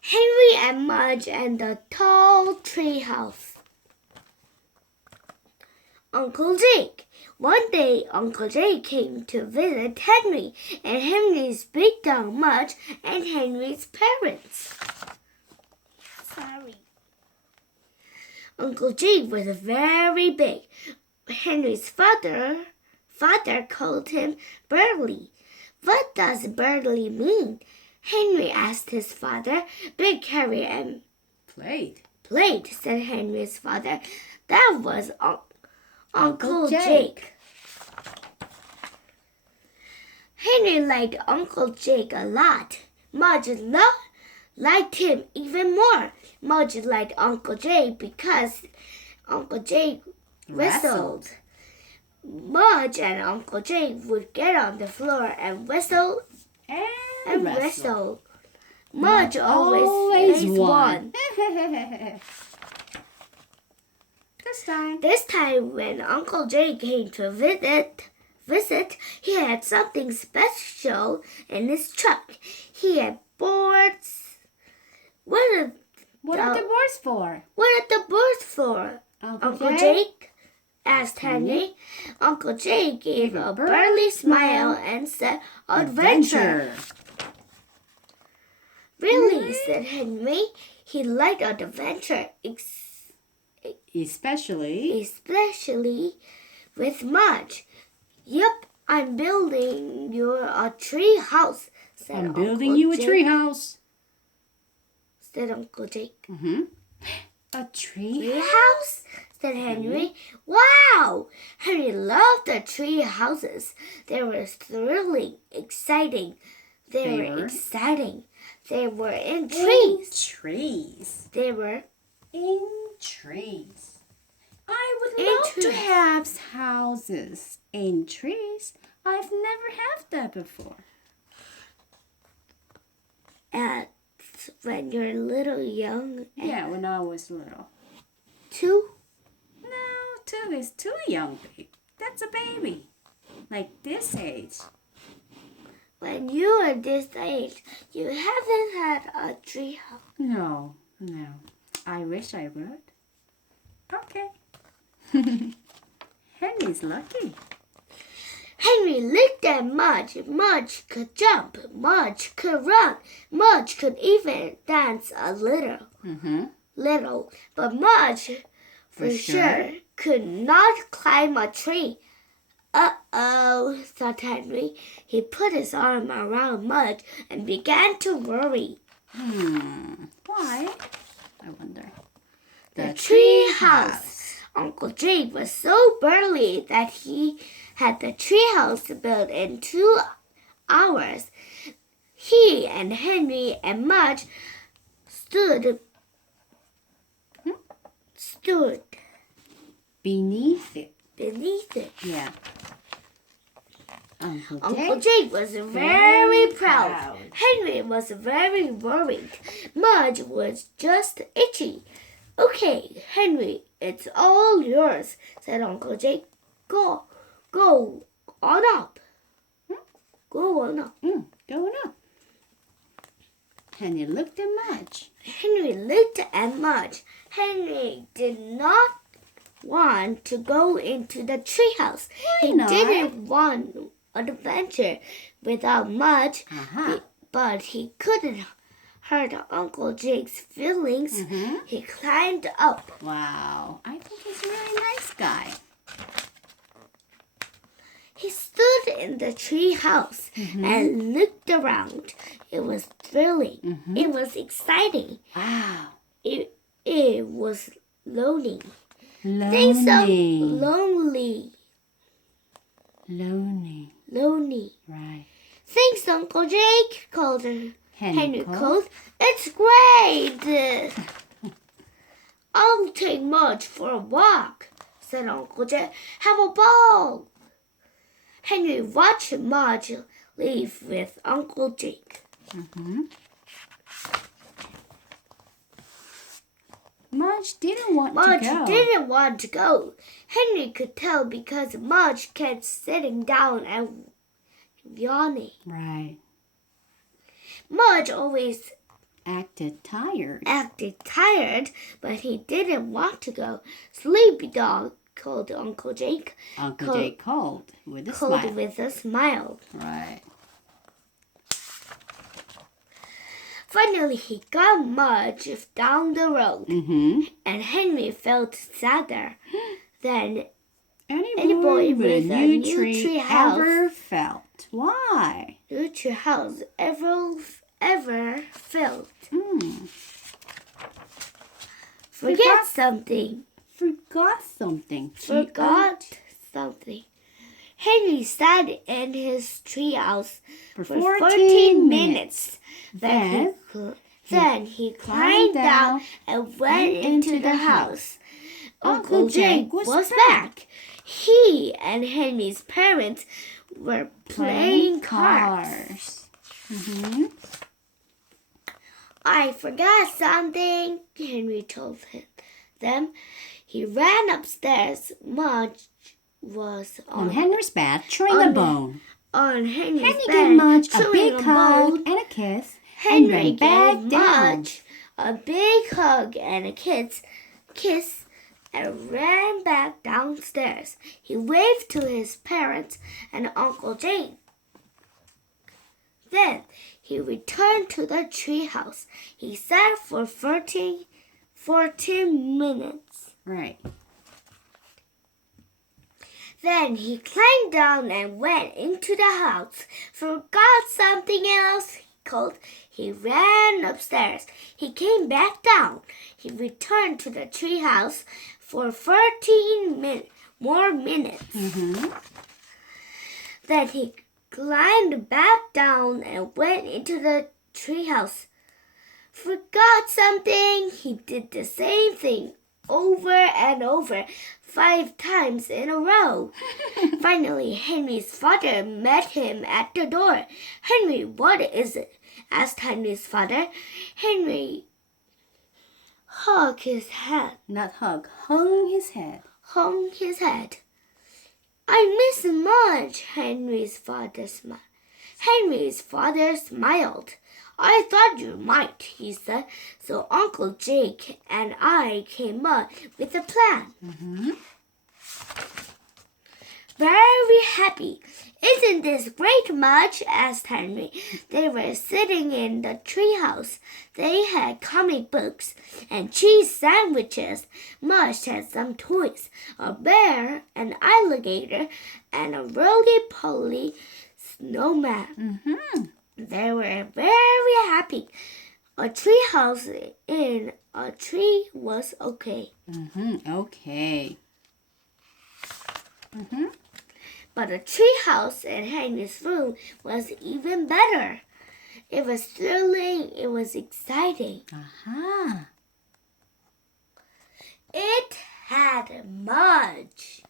Henry and Mudge and the Tall Tree House. Uncle Jake. One day, Uncle Jake came to visit Henry and Henry's big dog Mudge and Henry's parents. Uncle Jake was very big. Henry's father called him Burly. What does Burly mean? Henry asked his father. Big Harry and Played, said Henry's father. That was Uncle Jake. Henry liked Uncle Jake a lot. Mudge liked him even more. Mudge liked Uncle Jake because Uncle Jake whistled. Mudge and Uncle Jake would get on the floor and whistle and whistle. Mudge always won. This time when Uncle Jake came to visit, he had something special in his truck. He had boards. What are the boards for? What are the boards for? Uncle Jake asked Henry. Uncle Jake gave a burly smile and said, "Adventure." Really, said Henry. He liked adventure, especially with Mudge. Yep, I'm building you a tree house, said I'm Uncle building you a Jake, tree house, said Uncle Jake. A tree house? Said Henry. Wow! Henry loved the tree houses. They were thrilling, exciting. They were exciting. They were in trees. They were in trees. I would love to have houses in trees. I've never had that before. When you're little young? Yeah, when I was little. 2? No, 2 is too young. That's a baby. Like this age. When you are this age, you haven't had a tree house. No. I wish I would. Okay. Henry's lucky. Henry looked at Mudge. Mudge could jump. Mudge could run. Mudge could even dance a little. But Mudge, for sure, could not climb a tree. Uh-oh, thought Henry. He put his arm around Mudge and began to worry. Why? I wonder. The tree house. Uncle Jake was so burly that he had the tree house built in 2 hours. He and Henry and Mudge stood beneath it. Yeah. Uncle Jake was very proud. Henry was very worried. Mudge was just itchy. Okay, Henry, it's all yours, said Uncle Jake. Go on up. Go on up. Going up. Henry looked at Mudge. Henry did not want to go into the treehouse. He not? didn't want adventure without Mudge, but he couldn't hurt Uncle Jake's feelings. He climbed up. Wow, I think he's a really nice guy. He stood in the tree house and looked around. It was thrilling. It was exciting. Wow. It was lonely. Lonely. Right. Thanks, Uncle Jake, called Henry. Called. It's great. I'll take Mudge for a walk, said Uncle Jake. Have a ball. Henry watched Mudge leave with Uncle Jake. Mudge didn't want to go. Henry could tell because Mudge kept sitting down and yawning. Right. Mudge always acted tired. But he didn't want to go. Sleepy dog, called Uncle Jake. Uncle Jake called with a smile. Right. Finally, he got Mudge down the road, and Henry felt sadder than any boy with a new tree house ever felt. Why? New tree house ever felt. Forgot something. Henry sat in his treehouse for 14 minutes. Then he climbed down and went into the house. Uncle Jake was back. He and Henry's parents were playing cards. I forgot something, Henry told them. He ran upstairs. Mudge was on Henry's bed, chewing a bone. On Henry gave Mudge a big hug and a kiss. Henry gave Mudge a big hug and a kiss and ran back downstairs. He waved to his parents and Uncle Jake. Then he returned to the treehouse. He sat for 14 minutes. Right. Then he climbed down and went into the house. Forgot something else, he called. He ran upstairs. He came back down. He returned to the treehouse for 14 more minutes. Then he climbed back down and went into the treehouse. Forgot something. He did the same thing over and over 5 times in a row. Finally, Henry's father met him at the door. Henry, what is it? Asked Henry's father. Henry hung his head. Not hug, hung his head. Hung his head. I miss Mudge, Henry's father smiled. I thought you might, he said. So Uncle Jake and I came up with a plan. Very happy. Isn't this great, Mudge? Asked Henry. They were sitting in the treehouse. They had comic books and cheese sandwiches. Mudge had some toys, a bear, an alligator, and a roly-poly snowman. They were very happy. A treehouse in a tree was okay. Okay. But a treehouse in Henry's room was even better. It was thrilling. It was exciting. It had Mudge.